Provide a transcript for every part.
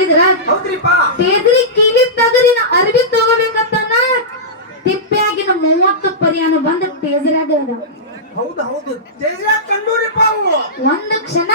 ಕೇಳಿದ್ರ ಹೌದ್ರಿಪ್ಪ ತೇದ್ರಿ ಕೀಲಿ ತಗರಿನ ಅರ್ಬಿ ತಗೋಬೇಕಂತಾನ ತಿಪ್ಪ್ಯಾಗಿನ 30 ಪರಿಯಾಣ ಬಂದ ತೇಜ್ರಾಗ ಅದ. ಹೌದು ಹೌದು ತೇಜ್ರಾಗ ಕಂಡೂರಿಪ್ಪ ಅವು. ಒಂದು ಕ್ಷಣ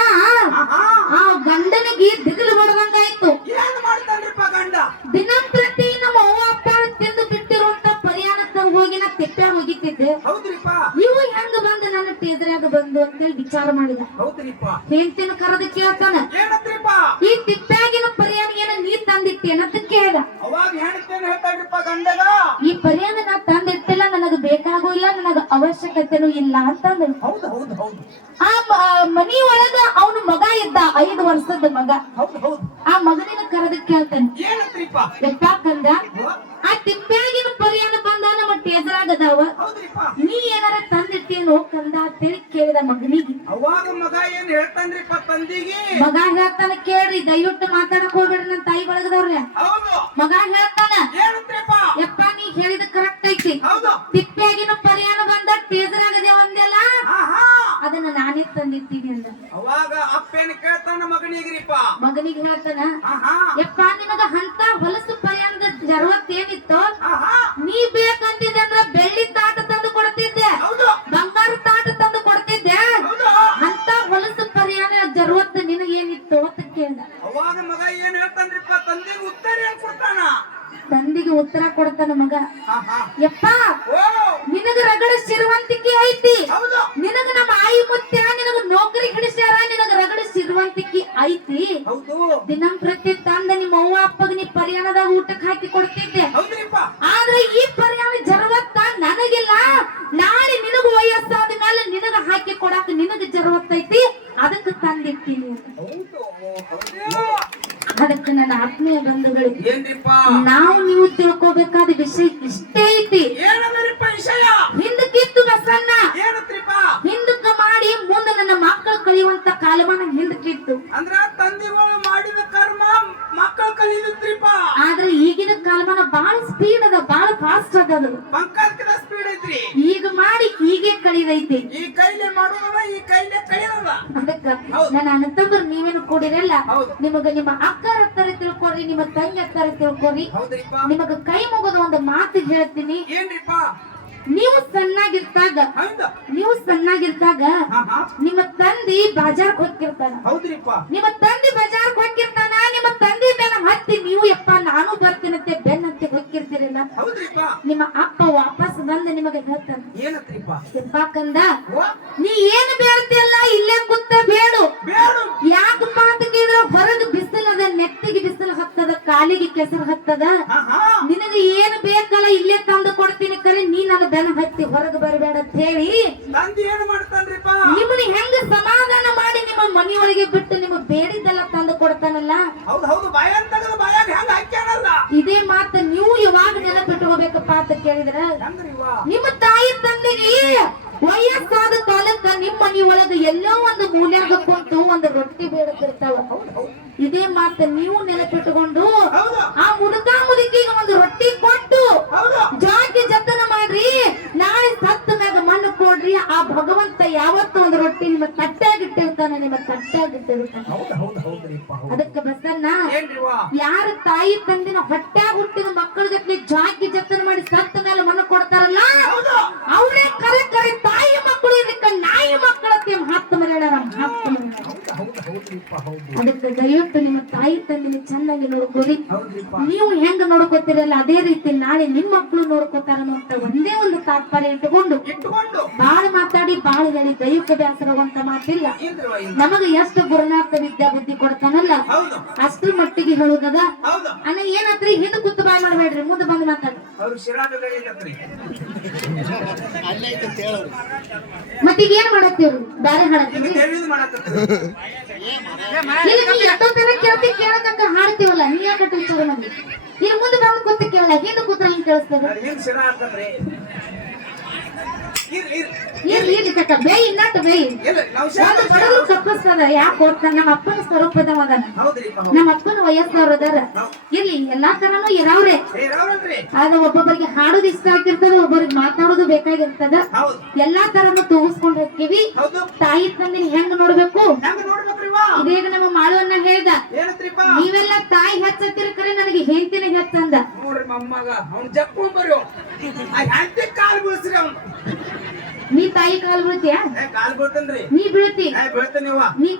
ಆ ಗಂಡನಿಗೆ ದಿಗಿಲು ಬಡದಂಗಾಯ್ತು. ಏನ್ ಮಾಡ್ತಾನ್ರಿಪ್ಪ ಗಂಡ? ದಿನಂಪ್ರತಿ ನಮ್ಮ ಅವ್ವ ಅಪ್ಪ ತಿಂದು ಬಿಟ್ಟಿರುವಂತ ಪರಿಯಾಣಕ್ಕೆ ಹೋಗಿ ನಾ ತಿಪ್ಪ್ಯಾಗ ಹೋಗಿತ್ತಿದ್ದೆ. ಹೌದ್ರಿಪ್ಪ ಇವು ಹೆಂಗ ಬಂದು ನನ್ನ ತೇಜ್ರಾಗ ಬಂದು ಅಂತೇಳಿ ವಿಚಾರ ಮಾಡಿದ. ಹೌದ್ರಿಪ್ಪ ಹೆಂಡತಿನ ಕರೆದು ಕೇಳ್ತಾನ, ಏನಂತ್ರಿಪ್ಪ? ಈ ತಿಪ್ಪ್ಯಾಗಿನ ಪರಿಯಾಣ ಏನ ನೀ ತಂದಿಟ್ಟೇನ ಅಂತ ಕೇಳ್ದ. ಅವಾಗ ಹೇಳ್ತೇನೆ ಹೇಳ್ತಾಳ್ರಿಪ್ಪ ಗಂಡಗ, ಈ ಪರಿಯಾಣ ನಾ ತಂದಿಟ್ಟಿಲ್ಲ, ನನಗ ಬೇಕಾಗೂ ಇಲ್ಲ, ನನಗ ಅವಶ್ಯಕತೆನೂ ಇಲ್ಲ ಅಂತಂದ್ರು. ಹೌದು ಹೌದು ಹೌದು ಆ ಮನಿ ಒಳಗ ಅವನು ಮಗ ಇದ್ದ, 5 ವರ್ಷದ ಮಗ. ಹೌದು ಹೌದು ಆ ಮಗನಿನ ಕರೆದು ಕೇಳ್ತಾನೆ, ಏನಂತ್ರಿಪ್ಪ? ಯಾಕಂದ್ರ ಆ ತಿಪ್ಪ್ಯಾಗಿನ ಪರಿಯಾಣ ಬಂದ ನಮ್ಮ ಟೇಜ್ರಾಗದವ, ಹೌದ್ರಿಪ್ಪ ನೀ ಏನಾರ ತಂದಿಟ್ಟೇನೋ ಕಂದ ಅಂತೇಳಿ ಕೇಳಿದ ಮಗನಿಗೆ. ಅವಾಗ ಮಗ ಏನ್ ಹೇಳ್ತಾನ್ರಿಪ್ಪ ತಂದಿಗೆ? ಮಗ ಹೇಳ್ತಾನ, ಕೇಳ್ರಿ ದಯವಿಟ್ಟು ಮಾತಾಡಕ್ ಹೋಗ್ಬೇಡ್ರಿ ನನ್ನ ತಾಯಿ ಒಳಗದವ್ರೆ. ಹೌದು ಮಗ ಹೇಳ್ತಾನ, ಏನಂತ್ರಿಪ್ಪ? ಯಪ್ಪ ನೀ ಹೇಳಿದ ಕರೆಕ್ಟ್ ಐತಿ, ಹೌದು ತಿಪ್ಪ್ಯಾಗಿನ ಪರಿಯಾಣ ಬಂದ ಟೇಜ್ರಾಗದೆ ಒಂದೆಲ್ಲ ಅದನ್ನ ನಾನೇ ತಂದಿರ್ತೀನಿ ಅಂದ. ಅವಾಗ ಅಪ್ಪೇನ್ ಕೇಳ್ತಾನ ಮಗನಿಗ್ರಿಪ್ಪ? ಮಗನಿಗೆ ಹೇಳ್ತಾನ, ಯಪ್ಪ ನಿನಗ ಅಂತ ಹೊಲಸು ಪರಿಯಾಣದ ಜರವತ್ ಏನಿತ್ತು, ನೀ ಬೇಕಂತಿದ್ದೆ ಅಂದ್ರ ಬೆಳ್ಳಿ ತಾಟ ತಂದು ಕೊಡ್ತಿದ್ದೆ, ಬಂಗಾರ ತಾಟ ತಂದು ಕೊಡ್ತಿದ್ದೆ, ಅಂತ ಹೊಲಸು ಪರಿಯಾಣ ಜರವತ್ ನಿನಗೇನಿತ್ತು ಅಂತ ಕೇಳ್ದ. ಅವಾಗ ಮಗ ಏನ್ ಹೇಳ್ತಾನ್ರಿಪ್ಪ? ತಂದೆಗೆ ಉತ್ತರ ಏನ್ ಕೊಡ್ತಾನ? ತಂದಿಗೆ ಉತ್ತರ ಕೊಡ್ತಾನ ಮಗ, ಯಪ್ಪ ನಿನಗ ರಗಡ ಸಿರುವಂತಿಕೆ ಐತಿ, ನಿನಗ ನಮ್ಮ ಆಯಿ ಮುತ್ಯ ನಿನಗ ನೌಕರಿ ಹಿಡಿಸ್ಯಾರ, ನಿನಗ ರಗಡ ಸಿರುವಂತಿಕೆ ಐತಿ, ದಿನಂಪ್ರತಿ ತಂದ ನಿಮ್ಮ ಅವ್ವ ಅಪ್ಪಗ ನೀ ಪರಿಯಾಣದಾಗ ಊಟಕ್ಕೆ ಹಾಕಿ ಕೊಡ್ತಿದ್ದೆ, ಆದ್ರೆ ಈ ಪರಿಯಾಣ ಜರವತ್ತ ನನಗಿಲ್ಲ, ನಾಳೆ ನಿನಗ ವಯಸ್ಸಾದ ಮೇಲೆ ನಿನಗ ಹಾಕಿ ಕೊಡಾಕ ನಿನಗ ಜರವತ್ತೈತಿ, ಅದಕ್ಕೆ ತಂದಿರ್ತೀನಿ. ಅದಕ್ಕೆ ನನ್ನ ಆತ್ಮೀಯ ಬಂಧುಗಳಿಗೆ ನಾವು ನೀವು ತಿಳ್ಕೋಬೇಕಾದ ವಿಷಯ ಇಷ್ಟೇ ಐತಿ. ಹಿಂದಕ್ಕಿತ್ತು ಬಸಣ್ಣ, ಹಿಂದಕ್ಕ ಮಾಡಿ ಮುಂದೆ ನನ್ನ ಮಕ್ಕಳು ಕಲಿಯುವಂತ ಕಾಲಮಾನ ಹಿಂದಕ್ಕಿತ್ತು. ಅಂದ್ರ ತಂದೆಗಳು ಮಾಡಿದ ಕರ್ಮ ಮಕ್ಕಳು ಕಲಿಯುತ್ರಿಪ್ಪ. ಆದ್ರೆ ಈಗಿನ ಕಾಲಮಾನ ಬಹಳ ಸ್ಪೀಡ್ ಅದ, ಬಹಳ ಫಾಸ್ಟ್ ಅದ, ಬಂಕಾರ್ಕಿನ ಸ್ಪೀಡ್ ಐತ್ರಿ. ಈಗ ಮಾಡಿ ಹೀಗೆ ಕಳಿದೈತಿ, ಈ ಕೈಲೇ ಮಾಡೋದವ, ಈ ಕೈಲೇ ಕಳಿಯೋದ. ಅದಕ್ಕ ನನ್ನ ಅಣ್ಣತಂದ್ರು ನೀವೇನು ಕೂಡಿರಲ್ಲ, ನಿಮಗ ನಿಮ್ಮ ಅಕ್ಕರ ಹತ್ತರ ತಿಳ್ಕೊರಿ, ನಿಮ್ಮ ತಂಗಿ ಹತ್ತರ ತಿಳ್ಕೊರಿ. ನಿಮಗ ಕೈ ಮುಗಿದ ಒಂದು ಮಾತು ಹೇಳ್ತೀನಿ, ಏನ್ರಿಪ್ಪ? ನೀವು ಸಣ್ಣಾಗಿರ್ತಾಗ ನಿಮ್ಮ ತಂದಿ ಬಾಜಾರ್ಕ್ ಹೋಗಿರ್ತಾನ, ನಿಮ್ಮ ತಂದಿ ಬಾಜಾರ್ಕ್ ಹೋಗಿರ್ತಾನ, ನಿಮ್ಮ ತಂದಿ ಬೆನ್ನ ಹತ್ತಿ ನೀವು ಯಪ್ಪ ನಾನು ಬರ್ತೀನಂತೆ ಬೆನ್ನಂತೆ ಹೋಗಿರ್ತೀರಲ್ಲ, ನಿಮ್ಮ ಅಪ್ಪ ವಾಪಸ್ ಬಂದ ನಿಮಗೆ ಹೇಳ್ತಾನ, ಯಪ್ಪ ಕಂದ ನೀ ಏನು ಬೇಡ್ತಿಯಲ್ಲ ಇಲ್ಲೇ ಕೂತ ಬೇಡು. ಯಾಕಪ್ಪ ಅಂತ ಕೇಳಿದ್ರೆ ಹೊರಗೆ ಬಿಸಿಲದ, ನೆತ್ತಿಗೆ ಬಿಸಿಲು ಹತ್ತದ, ಕಾಲಿಗೆ ಕೆಸರು ಹತ್ತದ, ನಿನಗೆ ಏನು ಬೇಕಲ್ಲ ಇಲ್ಲೇ ತಂದು ಕೊಡ್ತೀನಿ, ಕರೆ ನೀ ನನ್ನ ಬೆನ್ನ ಹತ್ತಿ ಹೊರಗೆ ಬರಬೇಡ ಅಂತ ಹೇಳಿ ನಿಮ್ಮನ್ನ ಹೆಂಗ ಸಮಾಧಾನ ಮಾಡಿ ನಿಮ್ಮ ಮನೆಯೊಳಗೆ ಬಿಟ್ಟು ನಿಮ್ಮ ಬೇಡಿದ್ದೆಲ್ಲ ತಂದು ಕೊಡ್ತಾನಲ್ಲ. ಇದೇ ಮಾತು ನೀವು ಯಾವಾಗ ನೆನಪಿಟ್ಕೋಬೇಕಪ್ಪ ಅಂತ ಕೇಳಿದ್ರ, ನಿಮ್ಮ ತಾಯಿ ತಂದೆಗೆ ವಯಸ್ಸಾದ ಕಾಲಕ್ಕ ನಿಮ್ಮ ಮನೆಯೊಳಗ ಎಲ್ಲೋ ಒಂದು ಮೂಲ್ಯಾಗ ಕುಂತು ಒಂದು ರೊಟ್ಟಿ ಬೇಡತಿರ್ತಾವ. ಇದೇ ಮಾತು ನೀವು ನೆನಪಿಟ್ಟುಕೊಂಡು ಆ ಮುದುಕ ಮುದುಕಿಗೆ ಒಂದು ರೊಟ್ಟಿ ಕೊಟ್ಟು ಜಾಗಿ ಜತನ ಮಾಡ್ರಿ, ನಾಳೆ ಸತ್ತ ಮ್ಯಾಗ ಮಣ್ಣು ಕೊಡ್ರಿ, ಆ ಭಗವಂತ ಯಾವತ್ತೂ ಒಂದು ರೊಟ್ಟಿ ನಿಮ್ಮ ತಟ್ಟಾಗಿಟ್ಟಿರ್ತಾನೆ, ನಿಮ್ಮ ತಟ್ಟಾಗಿಟ್ಟಿರ್ತಾನೆ. ಅದಕ್ಕೆ ಬಸನ್ನ ಯಾರ ತಾಯಿ ತಂದಿನ ಹೊಟ್ಟ್ಯಾಗ ಹುಟ್ಟಿದ ಮಕ್ಕಳ ಜೊತೆ ಜಾಗಿ ಜತನ ಮಾಡಿ ಸತ್ತ ಮೇಲೆ ಮಣ್ಣು ಕೊಡ್ತಾರಲ್ಲ, ಅವರೇ ಕರೆ ಕರೆ ತಾಯಿ ಮಕ್ಕಳು, ಇದಕ್ಕೆ ನಾಯಿ ಮಕ್ಕಳಕ್ಕೆ ಹತ್ತು ಮರ್ಯಾಡ. ಅದಕ್ಕೆ ದಯವಿಟ್ಟು ನಿಮ್ಮ ತಾಯಿ ತಂದಿನ ಚೆನ್ನಾಗಿ ನೋಡ್ಕೋರಿ. ನೀವು ಹೆಂಗ ನೋಡ್ಕೋತೀರಲ್ಲ ಅದೇ ರೀತಿ ನಾಳೆ ನಿಮ್ ಮಕ್ಕಳು ನೋಡ್ಕೋತಾರ ಅಂತ ಒಂದೇ ಒಂದು ತಾತ್ಪರ್ಯ ಇಟ್ಟುಕೊಂಡು ಬಾಳ ಮಾತಾಡಿ ಬಾಳ ಹೇಳಿ ದೈವಿಕ ಬ್ಯಾಸರವಂತ ಮಾತಿಲ್ಲ. ನಮಗೆ ಎಷ್ಟು ಗುರುನಾಥ ವಿದ್ಯಾ ಬುದ್ಧಿ ಕೊಡ್ತಾನಲ್ಲ ಅಷ್ಟ್ರ ಮಟ್ಟಿಗೆ ಹೇಳುದದ. ಅಣ್ಣ ಏನತ್ರಿ ಹಿಂದ್ ಕೂತು ಬಾಯ್ ಮಾಡ್ಬೇಡ್ರಿ, ಮುಂದೆ ಬಂದು ಮಾತಾಡಿ. ಮತ್ತೀಗ ಏನ್ ಮಾಡತ್ತೀವ್ರಿ? ಬ್ಯಾರೆ ಹಾಡತ್ತೀವಿ ಎಷ್ಟೊತ್ತನ ಕೇಳ್ತಿ, ಕೇಳತಕ್ಕ ಹಾಡ್ತೀವಲ್ಲ, ನೀ ಯಾಕೆ ವಿಚಾರ ಮಾಡಿ ಇಲ್ಲಿ ಮುಂದೆ ಬಂದು ಕೂತ ಕೇಳಲ್ಲ, ಹಿಂದೆ ಕೂತ ಹಿಂಗ್ ಕೇಳಿಸ್ತದ. ಇರ್ಲಿ ಕಕ್ಕ ಬೇಯಿ ಇನ್ನಟ್ಟು ಬೇಯಿ ಬಡವರು ಕಪ್ಪಿಸ್ತದ. ಯಾಕೆ ಹೋಗ್ತಾನ? ನಮ್ಮ ಅಪ್ಪನ ಸ್ವರೂಪದವ ಅದಾನ, ನಮ್ಮ ಅಪ್ಪನ ವಯಸ್ಸವ್ರ ಅದಾರ. ಇರ್ಲಿ ಎಲ್ಲಾ ತರನು ಇರಾವ್ರೆ. ಆದ್ರೆ ಒಬ್ಬೊಬ್ಬರಿಗೆ ಹಾಡೋದು ಇಷ್ಟ ಆಗಿರ್ತದ, ಒಬ್ಬರಿಗೆ ಮಾತಾಡೋದು ಬೇಕಾಗಿರ್ತದ. ಎಲ್ಲಾ ತರನು ತೂಗಿಸ್ಕೊಂಡು ಹೋಗ್ತೀವಿ. ತಾಯಿ ತಂದಿನ ಹೆಂಗ್ ನೋಡ್ಬೇಕು? ಇದೀಗ ನಮ್ಮ ಮಾಳುವನ್ನ ಹೇಳ್ದ, ನೀವೆಲ್ಲ ತಾಯಿ ಹೆಚ್ಚತ್ತಿರ ಕರೆ ನನಗೆ ಹೆಂಡತಿನ ಹೆಚ್ಚಂದ. ನೋಡ್ರಿ ಮೊಮ್ಮಗ ಅವ್ನ್ ಜಪ್ಕೊಂಡ್ ಬರ್ರಿ ಹೆಂಡತಿ ಕಾಲ್ ಬೀಳ್ಸ್ರಿ ಅವ್ನು. ನೀ ತಾಯಿ ಕಾಲ್ ಬೀಳ್ತೀಯ? ಕಾಲ್ ಬೀಳ್ತೇನ್ರಿ. ನೀ ಬೀಳ್ತಿ? ಬೀಳ್ತೇನಿವ. ನೀ